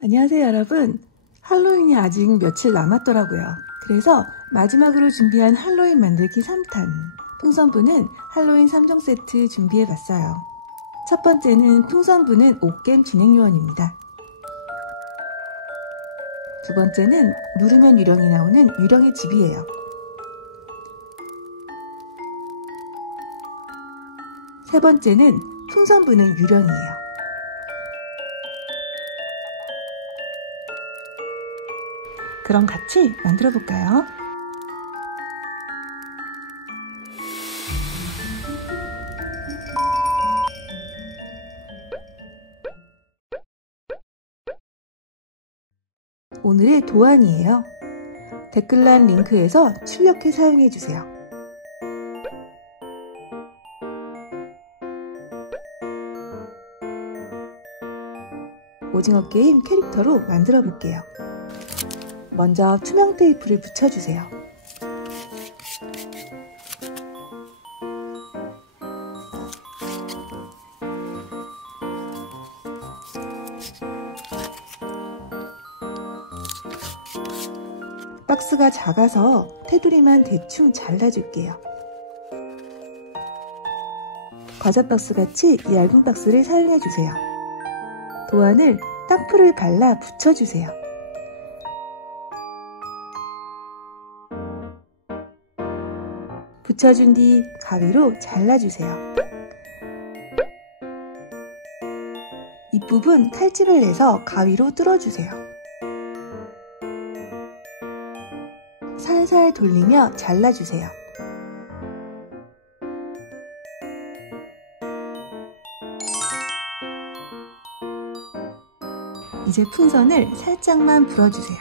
안녕하세요 여러분. 할로윈이 아직 며칠 남았더라고요. 그래서 마지막으로 준비한 할로윈 만들기 3탄 풍선부는 할로윈 3종 세트 준비해봤어요. 첫 번째는 풍선부는 옷겜 진행요원입니다. 두 번째는 누르면 유령이 나오는 유령의 집이에요. 세 번째는 풍선부는 유령이에요. 그럼 같이 만들어 볼까요? 오늘의 도안이에요. 댓글란 링크에서 출력해 사용해주세요. 오징어 게임 캐릭터로 만들어 볼게요. 먼저 투명 테이프를 붙여주세요. 박스가 작아서 테두리만 대충 잘라줄게요. 과자 박스 같이 얇은 박스를 사용해주세요. 도안을 땅풀을 발라 붙여주세요. 붙여준 뒤 가위로 잘라주세요. 윗부분 칼집을 내서 가위로 뚫어주세요. 살살 돌리며 잘라주세요. 이제 풍선을 살짝만 불어주세요.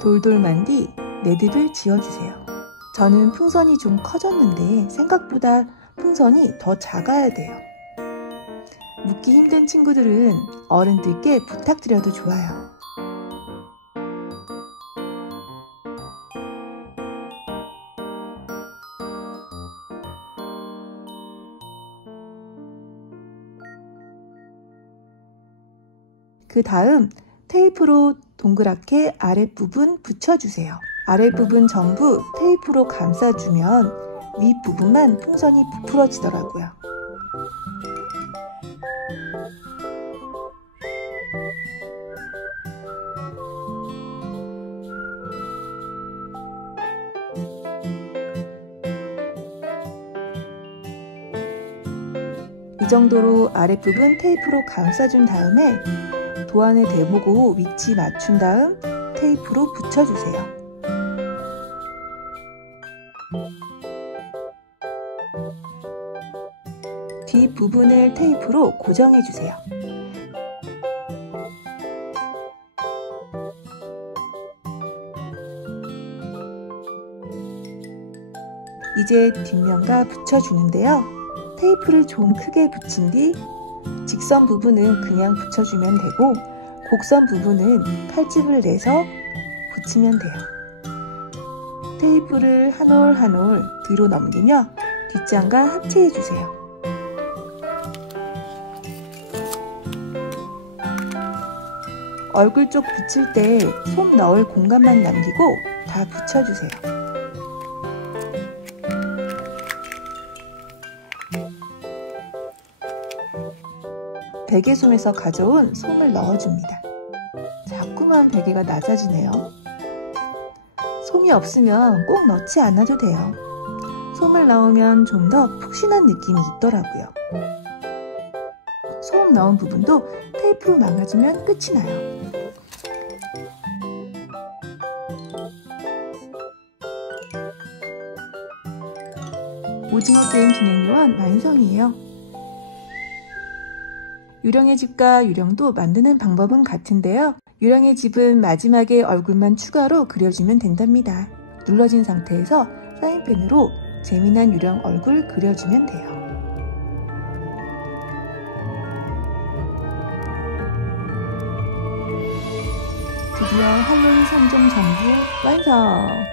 돌돌 만 뒤 매듭을 지어주세요. 저는 풍선이 좀 커졌는데 생각보다 풍선이 더 작아야 돼요. 묶기 힘든 친구들은 어른들께 부탁드려도 좋아요. 그 다음 테이프로 동그랗게 아랫부분 붙여주세요. 아랫부분 전부 테이프로 감싸주면 윗부분만 풍선이 부풀어지더라고요. 이 정도로 아랫부분 테이프로 감싸준 다음에 도안을 대보고 위치 맞춘 다음 테이프로 붙여주세요. 뒷부분을 테이프로 고정해주세요. 이제 뒷면과 붙여주는데요. 테이프를 좀 크게 붙인 뒤 직선 부분은 그냥 붙여주면 되고 곡선 부분은 칼집을 내서 붙이면 돼요. 테이프를 한 올 한 올 뒤로 넘기며 뒷장과 합체해주세요. 얼굴 쪽 붙일 때 솜 넣을 공간만 남기고 다 붙여주세요. 베개솜에서 가져온 솜을 넣어줍니다. 자꾸만 베개가 낮아지네요. 솜이 없으면 꼭 넣지 않아도 돼요. 솜을 넣으면 좀 더 푹신한 느낌이 있더라고요. 솜 넣은 부분도 테이프로 막아주면 끝이 나요. 오징어 게임 진행요원 완성이에요. 유령의 집과 유령도 만드는 방법은 같은데요. 유령의 집은 마지막에 얼굴만 추가로 그려주면 된답니다. 눌러진 상태에서 사인펜으로 재미난 유령 얼굴 그려주면 돼요. 드디어 할로윈 3종 전부 완성!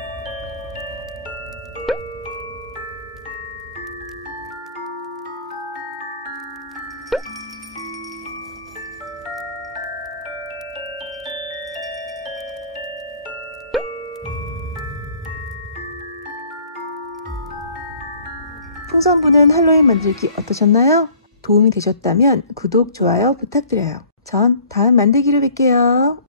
풍선부는 할로윈 만들기 어떠셨나요? 도움이 되셨다면 구독, 좋아요 부탁드려요. 전 다음 만들기로 뵐게요.